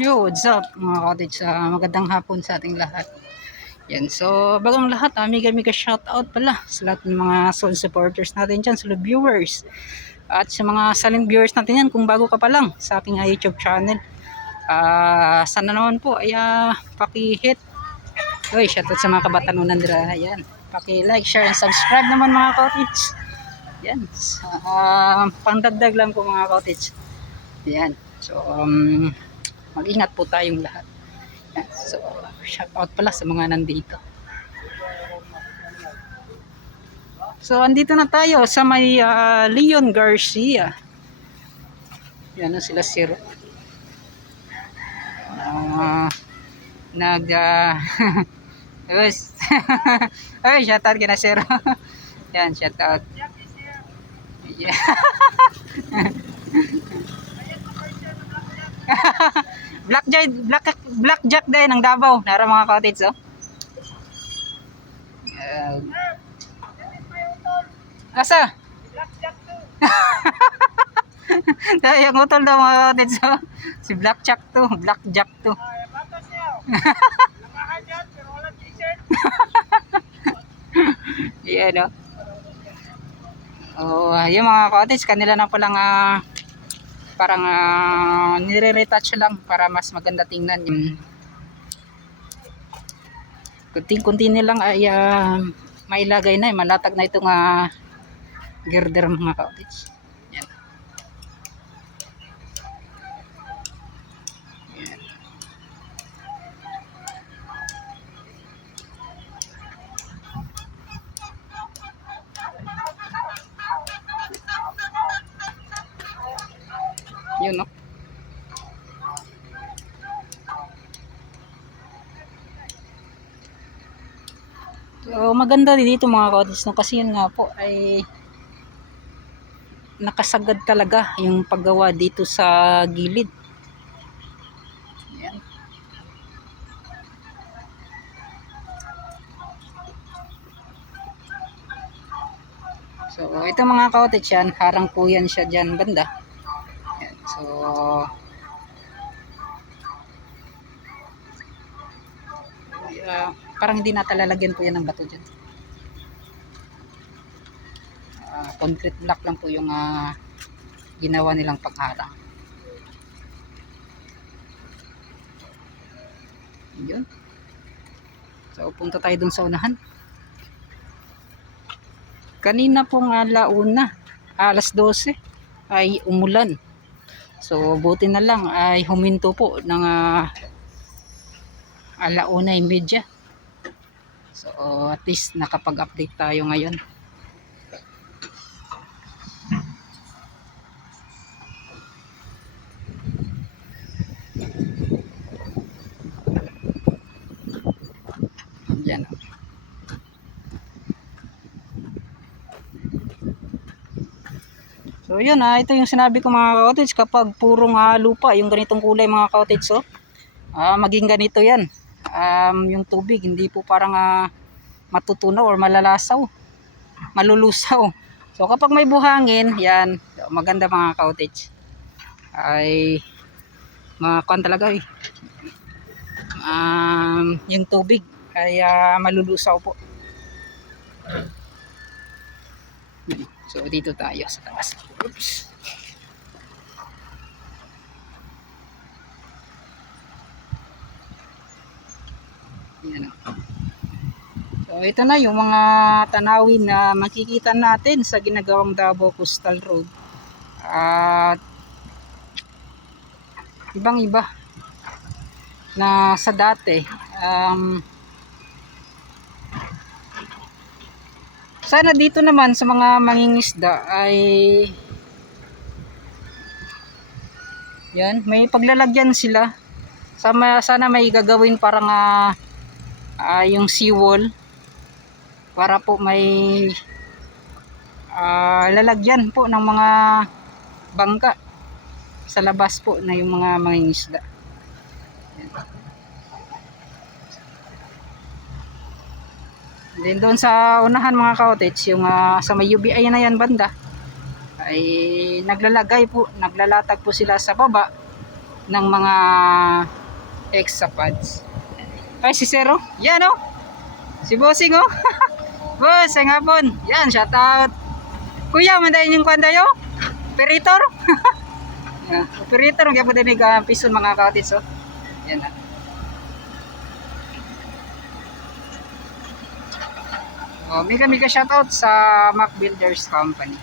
Yo, what's up mga cottage? Magandang hapon sa ating lahat. Yan, so bagang lahat, mega shoutout pala sa lahat ng mga solid supporters natin dyan, solid viewers. At sa mga silent viewers natin yan, kung bago ka pa lang sa ating YouTube channel. Sana naman po ay paki-hit. Uy, shoutout sa mga kabatanunan nila. Yan, paki-like, share, and subscribe naman mga cottage. Yan, pangdagdag lang po mga cottage. Yan, so mag-ingat po tayong lahat. Yan. So, shout out pala sa mga nandito. So, andito na tayo sa may Leon Garcia. Yan na sila Sir. Nag ay, shout out kina Sir. Yan, shout out. Yeah. Blackjack din ng Davao. Nara mga cottage, oh. Asa? Dahil yung utol daw mga cottage, oh. Si Blackjack to. Yeah, no? Oh, yung mga cottage, kanila na palang parang nire-retouch lang para mas maganda tingnan. Yung kunting-kunti nilang ay mailagay na, malatag na itong girder mga cottage. Yan. Yan. Yun, no? So, maganda dito mga cottage, no? Kasi yun nga po ay nakasagad talaga yung paggawa dito sa gilid. Yan. So, ito mga cottage yan, harang po yan siya dyan banda. Yan. So, parang hindi natalalagyan po yan ng bato dyan. Concrete block lang po yung ginawa nilang pangharang. Yun. So, punta tayo dun sa unahan. Kanina pong alauna, alas 12 ay umulan. So, buti na lang ay huminto po ng alauna yung media. So, at least nakapag-update tayo ngayon. Yan. So, yun ito yung sinabi ko mga cottage, kapag purong lupa, yung ganitong kulay mga cottage, so, maging ganito yan. Yung tubig, hindi po parang matutunaw or malalasaw, malulusaw. So, kapag may buhangin, yan, maganda mga cottage. Ay, makakuan talaga eh. Yung tubig ay malulusaw po. So, dito tayo sa taas. Oops. Yan. So, ito na yung mga tanawin na makikita natin sa ginagawang Davao Coastal Road. At ibang-iba na sa dati. Sana dito naman sa mga mangingisda ay yan, may paglalagyan sila. Sana may gagawin parang yung seawall para po may lalagyan po ng mga bangka sa labas po na yung mga mangingisda. Then doon sa unahan mga cottage, yung sa may UBI na yan banda, ay naglalatag po sila sa baba ng mga hexapods. Ay, si Zero. Yan oh. Si Bossing oh. Boss, ang hapon. Yan, shout out. Kuya, mandayin yung kwandayo? Operator? Yeah. Operator, kaya po dinig pison mga kaotis oh. Yan ah. Oh, mega shoutout sa Mac Builders Company.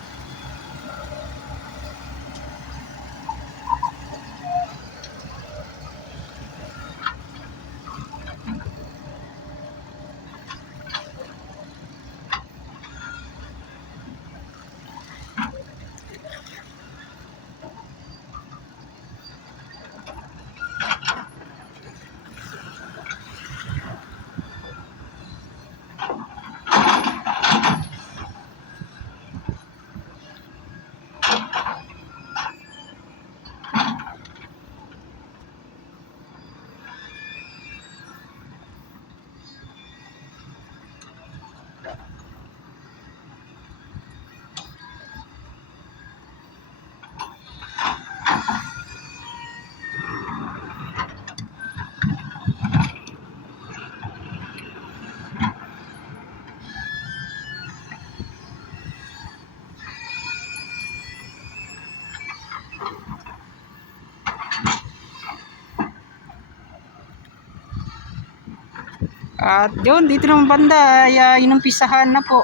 At yun, dito naman banda ay inumpisahan na po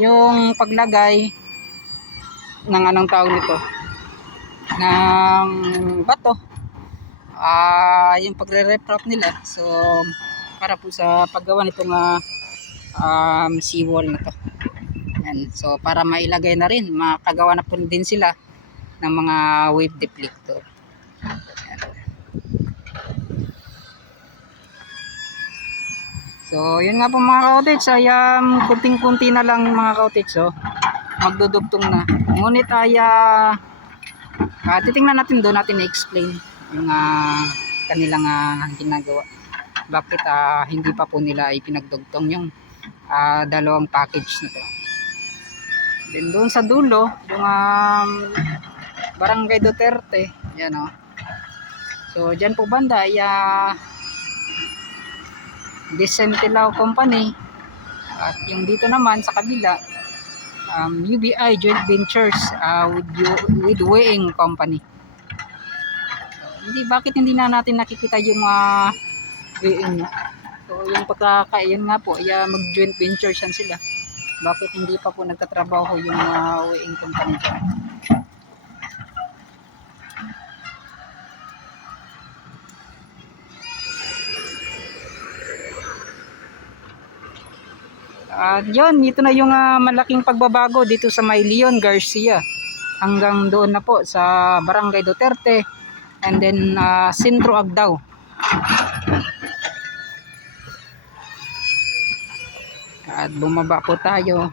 yung paglagay ng anong tawag nito, ng bato, yung pagre-reprop nila. So para po sa paggawa nitong seawall na to. Yan. So para mailagay na rin, makagawa na po din sila ng mga wave deflector. So yun nga po mga ka-cottage, ay kunting-kunti na lang mga ka-cottage oh, magdudugtong na. Ngunit ay titingnan natin, doon natin i-explain yung kanilang ginagawa. Bakit hindi pa po nila ipinagdugtong yung dalawang package na to. Then doon sa dulo, yung Barangay Duterte, yan oh. So dyan po banda ay Decentilao Company, at yung dito naman sa kabila UBI Joint Ventures with Weighing Company. So, bakit hindi na natin nakikita yung weighing? So yung pagkakain nga po, mag joint ventures yan sila. Bakit hindi pa po nagtatrabaho yung weighing company dyan? Yun, ito na yung malaking pagbabago dito sa may Leon Garcia. Hanggang doon na po sa Barangay Duterte and then Sentro Agdao. At bumaba po tayo.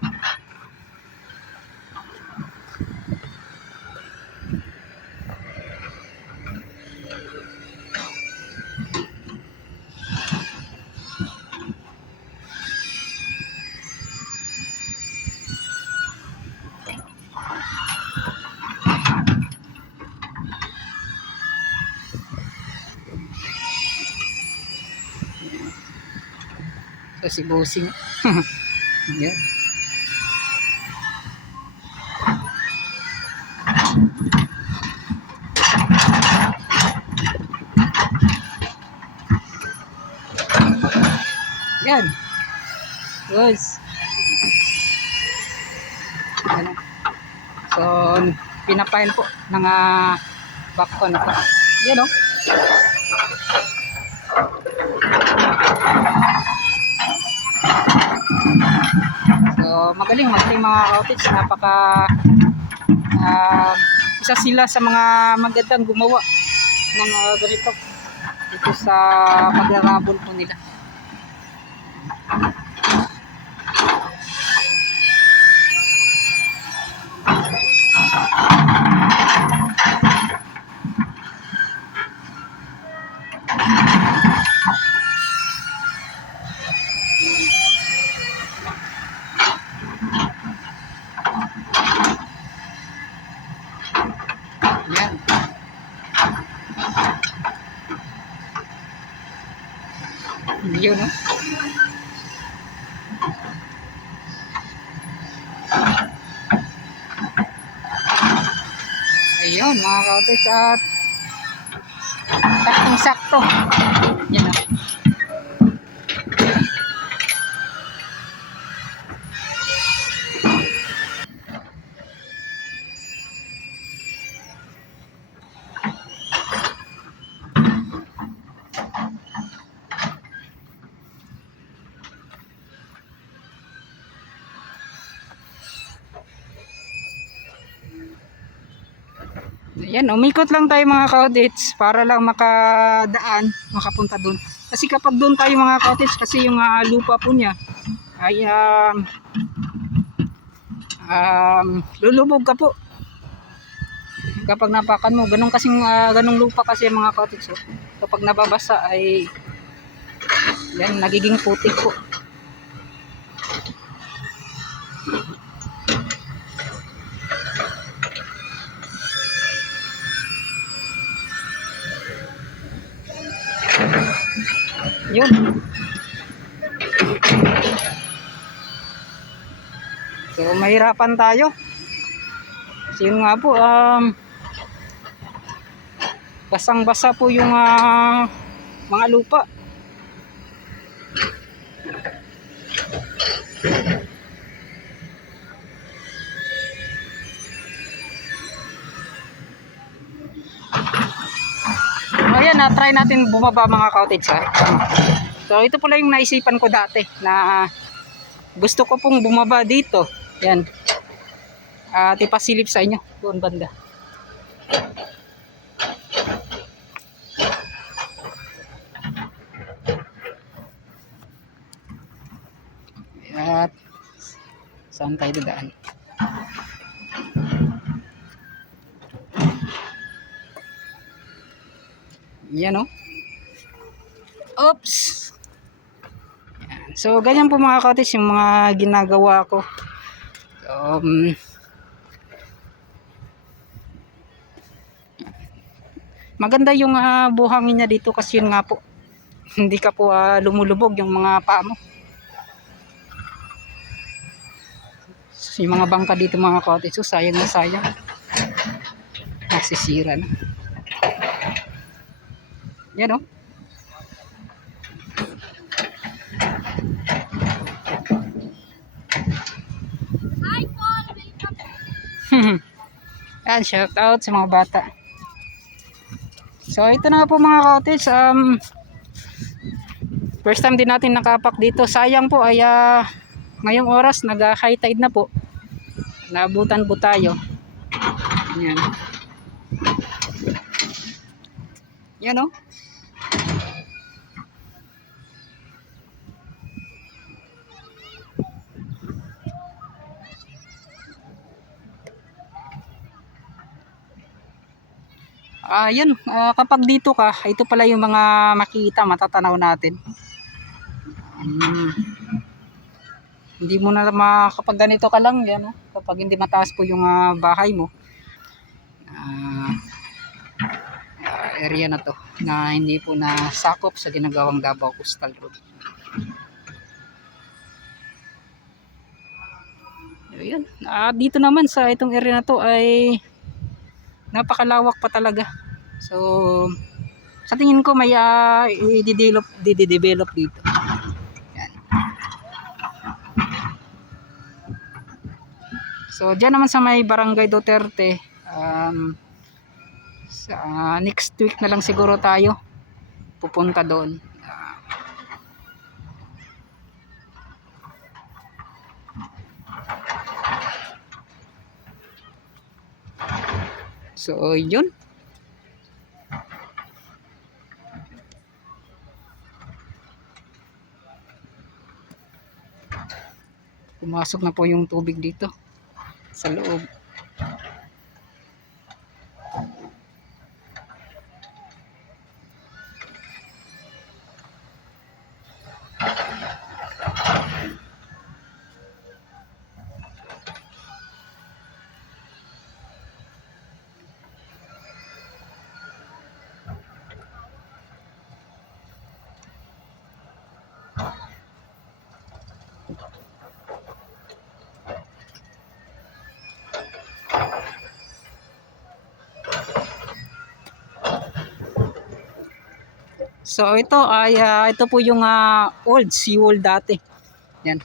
So si Bossing. Yan. Yan. Guys. So pinapile po ng backbone na po. Yan oh. So magaling mga outage, napaka isa sila sa mga magandang gumawa ng ganito dito sa paglarabon po nila. Yan. Yun, no? Ayun, mga cottage, at saktong-sakto. Yan, no? Ayan, umikot lang tayo mga cottage para lang makapunta dun. Kasi kapag dun tayo mga cottage, kasi yung lupa po niya ay lulubog ka po kapag napakan mo. Ganun kasing ganung lupa kasi mga cottage. Oh. Kapag nababasa ay yan, nagiging putik po. Yun. So mahirapan tayo. Kasi yun nga po, basang-basa po yung mga lupa. Ayan, try natin bumaba mga cottage, ha. So ito pala yung naisipan ko dati na gusto ko pong bumaba dito. Yan. At ipasilip sa inyo doon banda. At saan tayo dadaan? Yan, oh. Oops. Yan. So ganyan po mga cottage yung mga ginagawa ko. Maganda yung buhangin niya dito kasi yun nga po. Hindi ka po lumulubog yung mga paa mo. So, yung mga bangka dito mga cottage, so sayang na sayang. Nasisira na. Yan, oh. Yan, shout out sa mga bata. So ito na po mga cottage, first time din natin nakapak dito. Sayang po ay ngayong oras nag high tide na po. Naabutan po tayo. Yan. Yan, oh. Yun, kapag dito ka, ito pala yung mga makikita, matatanaw natin. Hindi mo na kapag ganito ka lang, yan, kapag hindi mataas po yung bahay mo, area na to, na hindi po nasakop sa ginagawang Davao Coastal Road. Yun. Dito naman sa itong area na to ay napakalawak pa talaga. So sa tingin ko may i-develop dito. Yan. So diyan naman sa may Barangay Duterte, sa next week na lang siguro tayo pupunta doon. So yun. Pumasok na po yung tubig dito sa loob. So ito ay ito po yung old seawall dati. Yan.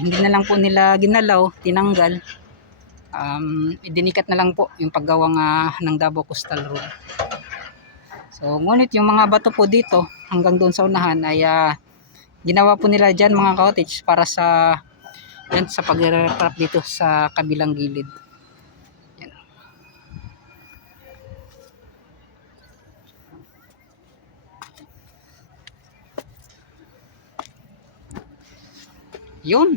Hindi na lang po nila ginalaw, tinanggal. Idinikat na lang po yung paggawang ng Davao Coastal Road. So ngunit yung mga bato po dito hanggang doon sa unahan ay ginawa po nila dyan mga cottage para sa yan, sa pag-reprop dito sa kabilang gilid. Yan. Yun.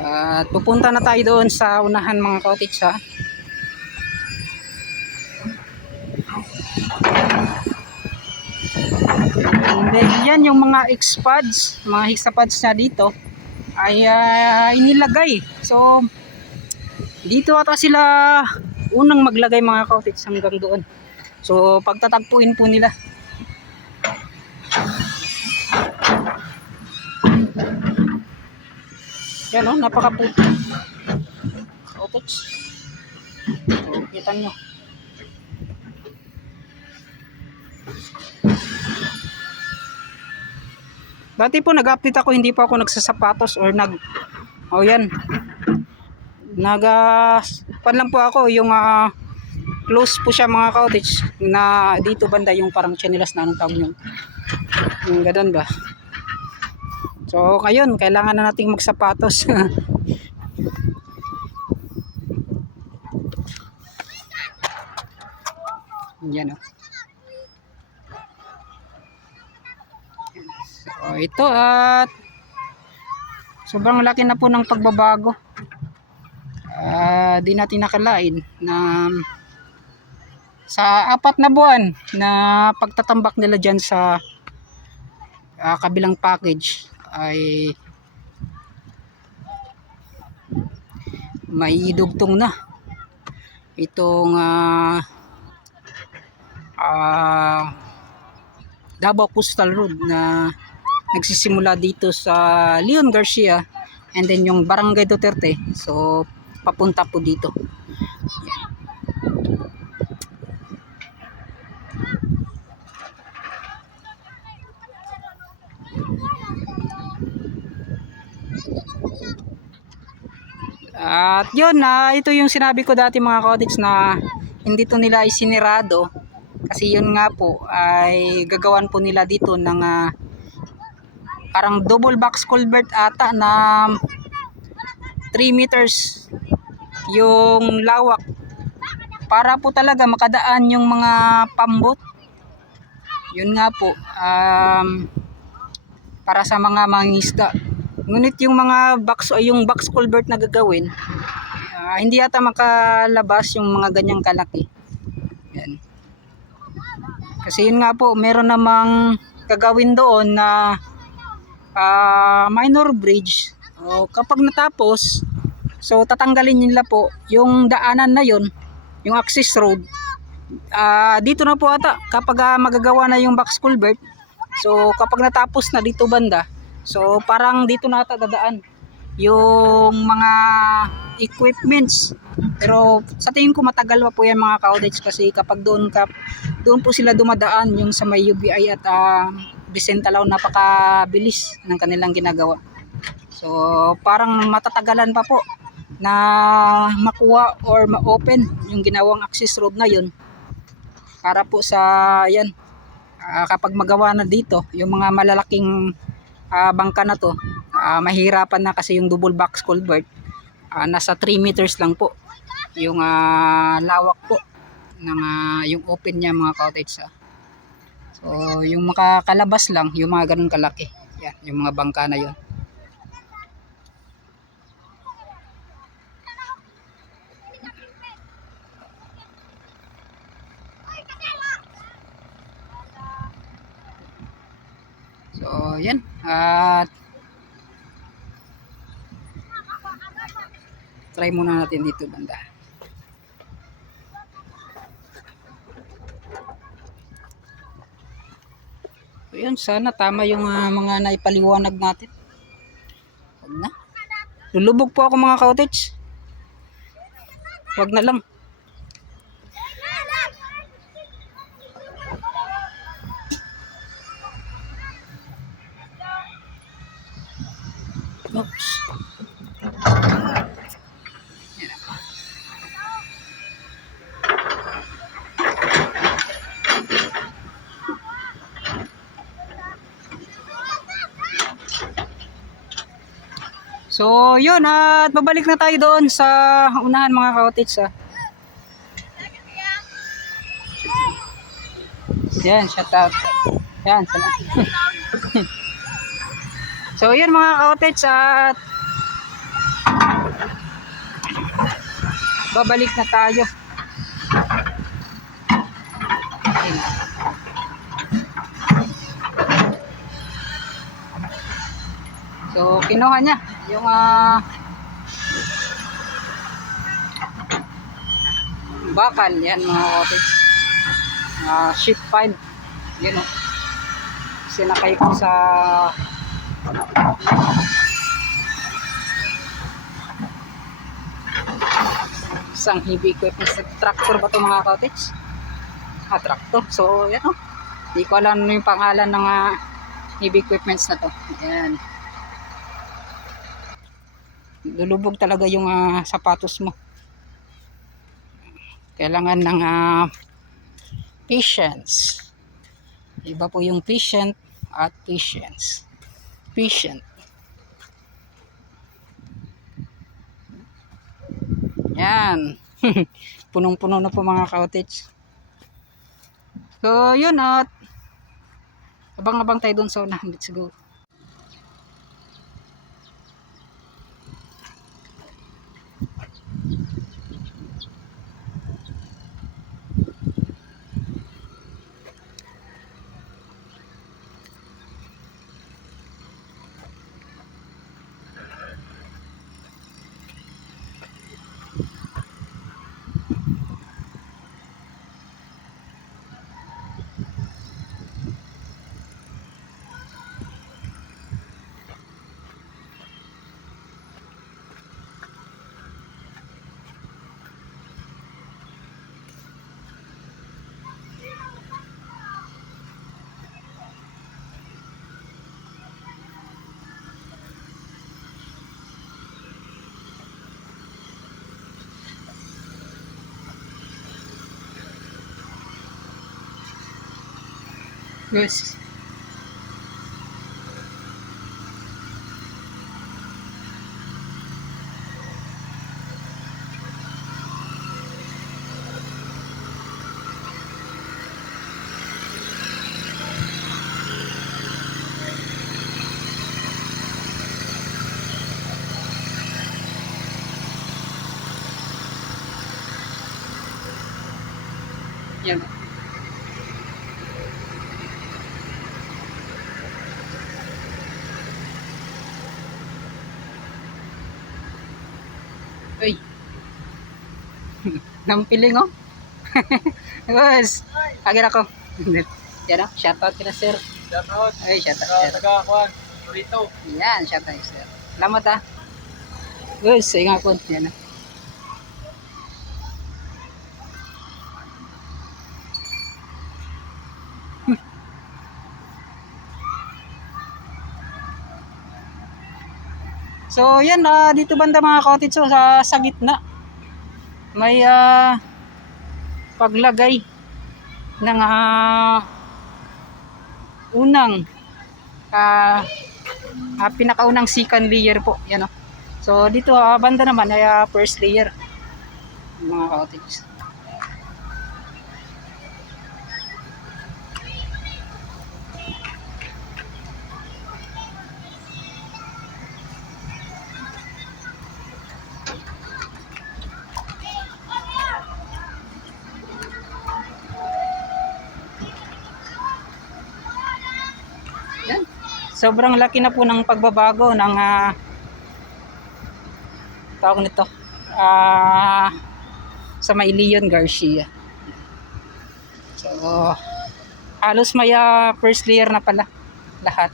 At pupunta na tayo doon sa unahan mga cottage ha. And then yan yung mga X-pads, mga hexapads na dito ay inilagay. So dito ata sila unang maglagay mga cottage hanggang doon. So pagtatagpuin po nila. Yan o, napakaputi. Cottage. So, kita nyo. Dati po nag-update ako, hindi pa ako nagsasapatos or oh yan. Pan lang po ako yung close po siya mga cottage na dito banda yung parang chinelas na anong tawag nyo. Yung ganun ba. So ngayon, kailangan na nating magsapatos. Yan o. So ito at sobrang laki na po ng pagbabago. Di natin nakalain na sa 4 na buwan na pagtatambak nila dyan sa kabilang package ay maidugtong na itong Davao Coastal Road na nagsisimula dito sa Leon Garcia and then yung Barangay Duterte, so papunta po dito. At yun, ito yung sinabi ko dati mga cottage na hindi to nila isinirado kasi yun nga po ay gagawan po nila dito ng parang double box culvert ata na 3 meters yung lawak para po talaga makadaan yung mga pambot. Yun nga po, para sa mga mangingisda. Ngunit yung mga yung box culvert na gagawin, hindi yata makalabas yung mga ganyang kalaki. Yan. Kasi yun nga po, meron namang gagawin doon na minor bridge. Kapag natapos, so tatanggalin nila po yung daanan na yun, yung access road. Dito na po ata kapag magagawa na yung box culvert. So kapag natapos na dito banda, so parang dito na ata dadaan yung mga equipments. Pero sa tingin ko matagal pa po yan mga cottage kasi kapag doon po sila dumadaan yung sa may UBI at Vicentalaw, napakabilis ng kanilang ginagawa. So parang matatagalan pa po na makuha or ma-open yung ginawang access road na yun para po sa yan kapag magawa na dito yung mga malalaking bangka na to, mahirapan na kasi yung double box culvert nasa 3 meters lang po yung lawak po ng yung open niya mga cottage. So yung makakalabas lang yung mga ganun kalaki yan, yung mga bangka na yun. So, yan. At try muna natin dito banda. So, yun. Sana tama yung mga naipaliwanag natin. Wag na. Lulubog po ako mga cottage. Wag na lang. Oops. So, yun at babalik na tayo doon sa unahan mga cottage ha. Yan, shout out. Yan, salamat. So, yun mga cottage at babalik na tayo. So, kinuha niya yung bakal. Yan mga cottage. Sheet 5. Yun o. Sinakay ko sa isang heavy equipment sa tractor ba ito mga cottage? Tractor. So, yan o. Hindi ko alam yung pangalan ng heavy equipments na to. Yan. Lulubog talaga yung sapatos mo. Kailangan ng patience. Iba po yung patient at patience. Patient. Yan. Punong-puno na po mga cottage. So, yun at abang-abang tayo dun sa unahan. Let's go. Yes. Yan. Uy. Nampiling oh. Guys, agad ako. Yan oh, shoutout kina sir. Shoutout. Ay, shoutout. Taga-kuan, Torito. Yan, shoutout sir. Salamat ah. Guys, sa inga ko. Yan ah. So, yan dito banda mga cottage so, sa gitna. May paglagay ng unang pinakaunang second layer po. Yan oh. So, dito banda naman ay first layer mga cottage. Yan. sobrang laki na po ng pagbabago ng tawag nito sa may Leon Garcia. So halos may first layer na pala lahat.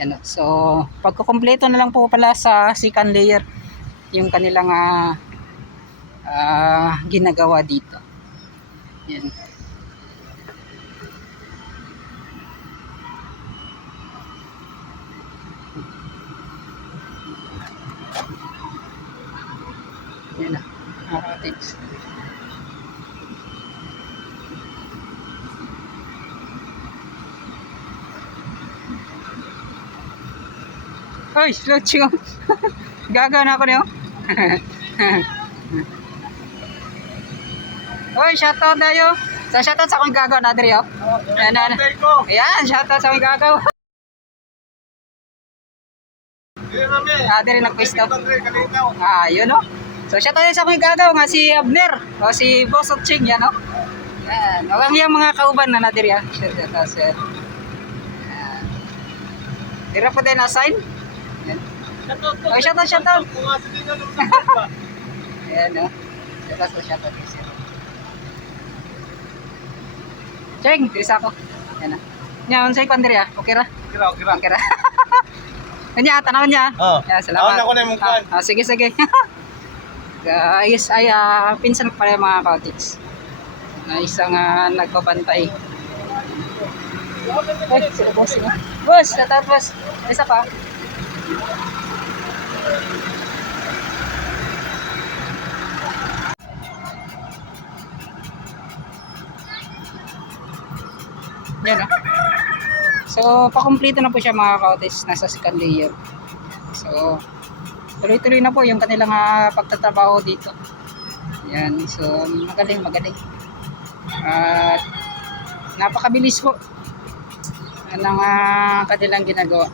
Yan, so pagkukumpleto na lang po pala sa second layer yung kanilang ginagawa dito. Yan. Yan na, tips. Hoy, Lucho. Gagaw na ako niyo. Hoy, shoutout tayo. Sa shoutout sa akong gagaw na diri, oh. Ayan, ayan, shoutout sa akong gagaw. Diri nag-paste out. Yun, oh. So, shoutout sa akong gagaw nga si Abner. O si Boss of Ching, yan, oh. Yan. O, ang yung mga kauban na nadiri, ah. Shoutout, sir. Dira po din na-sign. Oh, shoutout. Ayan, no? Shoutout. Cheng, tiris ako. Ayan na. Nya, unsay kwan diri, okay ra? Okay ra. Kanya, tanawan niya. Yeah, salamat. Ako na yung kwan. Sige. Guys, ay pinsan ko pala yung mga kautiks. Isang nagpapantay. Ay, sila boss. Boss, shoutout boss. Isa pa. Yan, no? So, pakumpleto na po siya mga kautis. Nasa second layer. So, tuloy-tuloy na po yung kanilang pagtatrabaho dito. Yan. So, magaling. At napakabilis po ng kanilang ginagawa.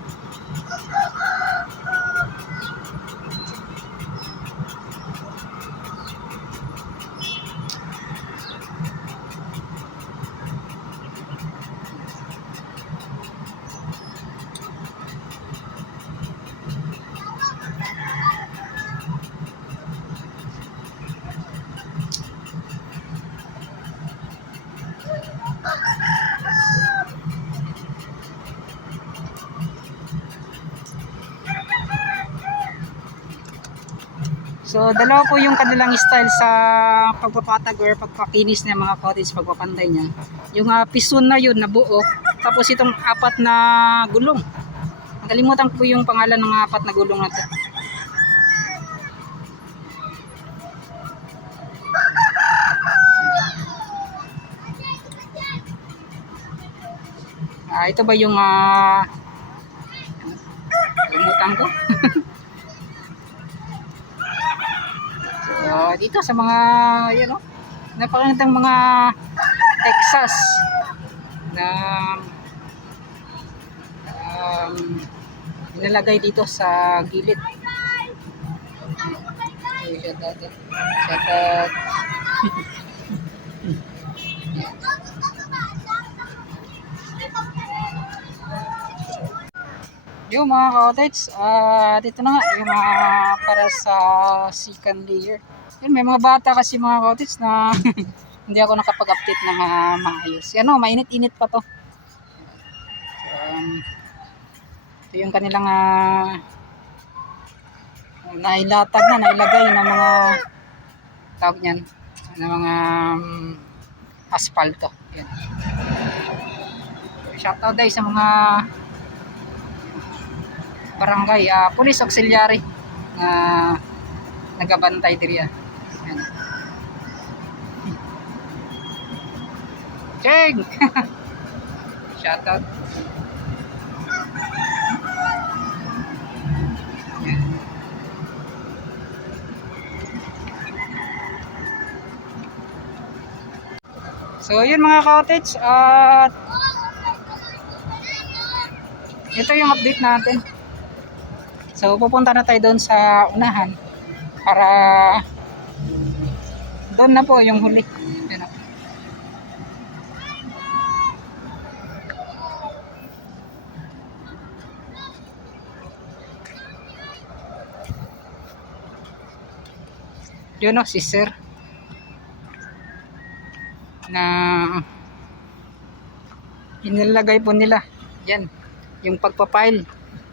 So, dalawa po yung kanilang style sa pagpapatag or pagpakinis ng mga cottage, pagpapantay niya. Yung piston na yun na buo, tapos itong apat na gulong. Nakalimutan ko yung pangalan ng apat na gulong na to. Ito ba yung nakalimutan ko? Dito sa mga napakagandang mga Texas na inalagay dito sa gilid. Shoutout. Yung mga cottage, dito na nga yung para sa second layer. Yun, may mga bata kasi mga cottage na hindi ako nakapag-update ng maayos. Yan o, mainit-init pa to. Ito yung kanilang nailatag na, nailagay ng mga tawag niyan, ng mga asfalto. Yan. Shoutout guys sa mga barangay, police auxiliary na nagabantay diri. Ayan. Cheng! Shoutout. So yun mga cottage, at ito yung update natin. So pupunta na tayo doon sa unahan para doon na po yung huli. Yan na. Yun o, si Sir. Na inilagay po nila. Yan. Yung pagpapile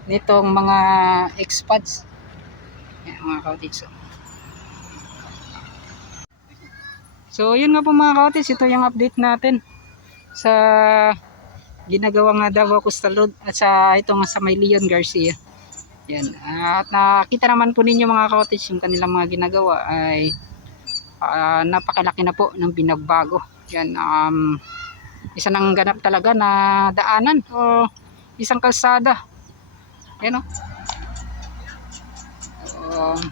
nitong mga expats. Yan, mga kautits. So, yun nga po mga kautits. Ito yung update natin sa ginagawang Davao Coastal Road at sa itong sa may Leon Garcia. Yan. At nakita naman po ninyo mga kautits yung kanilang mga ginagawa ay napakalaki na po ng binagbago. Yan. Isa nang ganap talaga na daanan o isang kalsada. Yan o.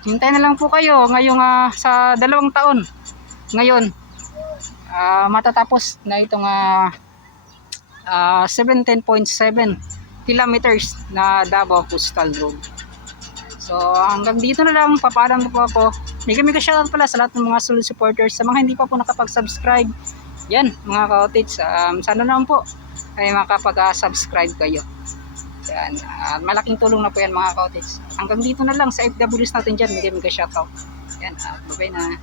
Hintay na lang po kayo ngayong sa 2 taon. Ngayon, matatapos na itong 17.7 kilometers na Davao Coastal Road. So hanggang dito na lang, papaalam na po ako. Mega shoutout pala sa lahat ng mga solid supporters. Sa mga hindi pa po nakapag-subscribe, yan mga kautits, sana naman po ay makapag-subscribe kayo. Yan, malaking tulong na po yan mga kautits. Hanggang dito na lang sa FWs natin dyan, mega shoutout. Yan, bye bye na.